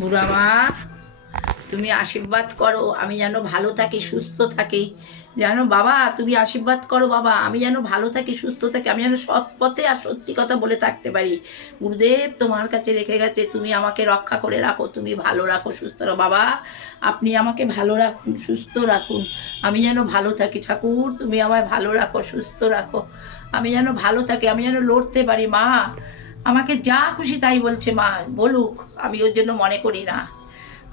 বুড়া মা, তুমি আশীর্বাদ করো আমি যেন ভালো থাকি, সুস্থ থাকি। জানো বাবা, তুমি আশীর্বাদ করো বাবা, আমি যেন ভালো থাকি, সুস্থ থাকি, আমি যেন সৎ পথে আর সত্যি কথা বলে থাকতে পারি। গুরুদেব তোমার কাছে রেখে গেছে, তুমি আমাকে রক্ষা করে রাখো, তুমি ভালো রাখো, সুস্থ রাখো বাবা। আপনি আমাকে ভালো রাখুন, সুস্থ রাখুন, আমি যেন ভালো থাকি। ঠাকুর তুমি আমায় ভালো রাখো, সুস্থ রাখো, আমি যেন ভালো থাকি, আমি যেন লড়তে পারি। মা আমাকে যা খুশি তাই বলছে, মা বলুক, আমি ওর জন্য মনে করি না।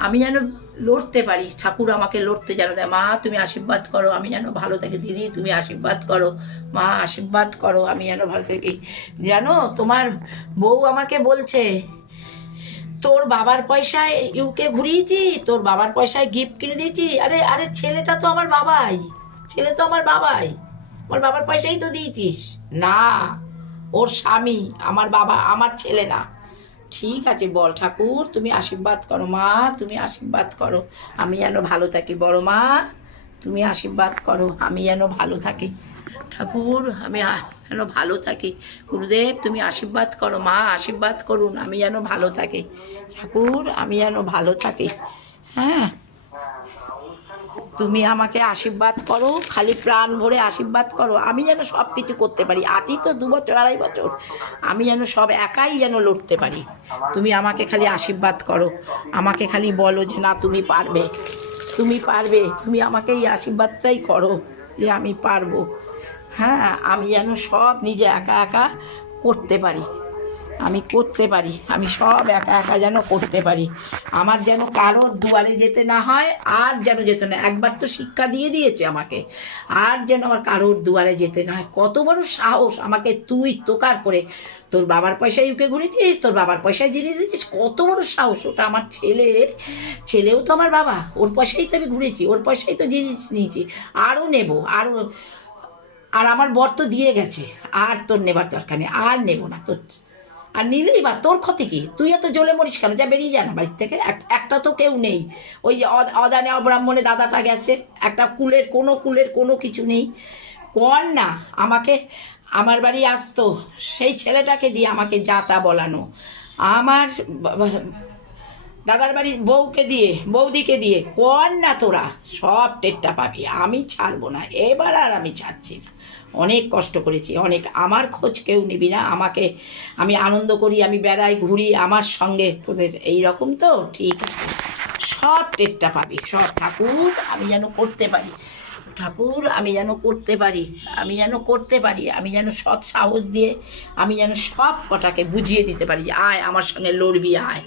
আমি যেন লড়তে পারি, ঠাকুর আমাকে লড়তে যেন দেয়। মা তুমি আশীর্বাদ করো আমি যেন ভালো থাকি। দিদি তুমি আশীর্বাদ করো, মা আশীর্বাদ করো আমি যেন ভালো থাকি। জানো তোমার বউ আমাকে বলছে, তোর বাবার পয়সায় ইউকে ঘুরিয়েছি, তোর বাবার পয়সায় গিফট কিনে দিয়েছি। আরে আরে ছেলেটা তো আমার বাবাই, ছেলে তো আমার বাবাই, আমার বাবার পয়সাই তো দিয়েছিস। না, ওর স্বামী আমার বাবা, আমার ছেলে না। ঠিক আছে বল ঠাকুর তুমি আশীর্বাদ করো, মা তুমি আশীর্বাদ করো আমি যেন ভালো থাকি। বড় মা তুমি আশীর্বাদ করো আমি যেন ভালো থাকি। ঠাকুর আমি যেন ভালো থাকি। গুরুদেব তুমি আশীর্বাদ করো, মা আশীর্বাদ করুন আমি যেন ভালো থাকি। ঠাকুর আমি যেন ভালো থাকি। হ্যাঁ, তুমি আমাকে আশীর্বাদ করো, খালি প্রাণ ভরে আশীর্বাদ করো, আমি যেন সব কিছু করতে পারি। আছি তো 2 বছর 2.5 বছর, আমি যেন সব একাই যেন লড়তে পারি। তুমি আমাকে খালি আশীর্বাদ করো, আমাকে খালি বলো যে না তুমি পারবে, তুমি পারবে, তুমি আমাকে এই আশীর্বাদটাই করো যে আমি পারবো। হ্যাঁ, আমি যেন সব নিজে একা একা করতে পারি, আমি করতে পারি, আমি সব একা একা যেন করতে পারি। আমার যেন কারোর দুয়ারে যেতে না হয়, আর যেন যেতে না। একবার তো শিক্ষা দিয়ে দিয়েছে আমাকে, আর যেন আমার কারোর দুয়ারে যেতে না হয়। কত বড় সাহস, আমাকে তুই তোকার করে তোর বাবার পয়সায় ইউকে ঘুরেছিস, তোর বাবার পয়সায় জিনিস দিয়েছিস, কত বড় সাহস। ওটা আমার ছেলে, ছেলেও তো আমার বাবা, ওর পয়সাই তো আমি ঘুরেছি, ওর পয়সাই তো জিনিস নিয়েছি, আরও নেব, আরও। আর আমার বর তো দিয়ে গেছে, আর তোর নেবার দরকার নেই, আর নেব না তোর। আর নিলেই বা তোর ক্ষতি কি? তুই এত জ্বলে মরিস কেন? যা বেরিয়ে যা না বাড়ির থেকে। একটা তো কেউ নেই, ওই যে অদানে অব্রাহ্মণে দাদাটা গেছে, একটা কুলের কোনো কিছু নেই। কর না আমাকে, আমার বাড়ি আসতো সেই ছেলেটাকে দিয়ে আমাকে যা তা বলানো, আমার দাদার বাড়ির বউকে দিয়ে, বৌদিকে দিয়ে কর না, তোরা সব টেরটা পাবি। আমি ছাড়বো না এবার, আর আমি ছাড়ছি না। অনেক কষ্ট করেছি, অনেক। আমার খোঁজ কেউ নিবি না আমাকে, আমি আনন্দ করি, আমি বেড়াই ঘুরি আমার সঙ্গে, তোদের এই রকম তো ঠিক আছে, সব টেরটা পাবি সব। ঠাকুর আমি যেন করতে পারি, ঠাকুর আমি যেন করতে পারি, আমি যেন করতে পারি, আমি যেন সৎ সাহস দিয়ে আমি যেন সব কটাকে বুঝিয়ে দিতে পারি যে আয় আমার সঙ্গে লড়বি, আয়।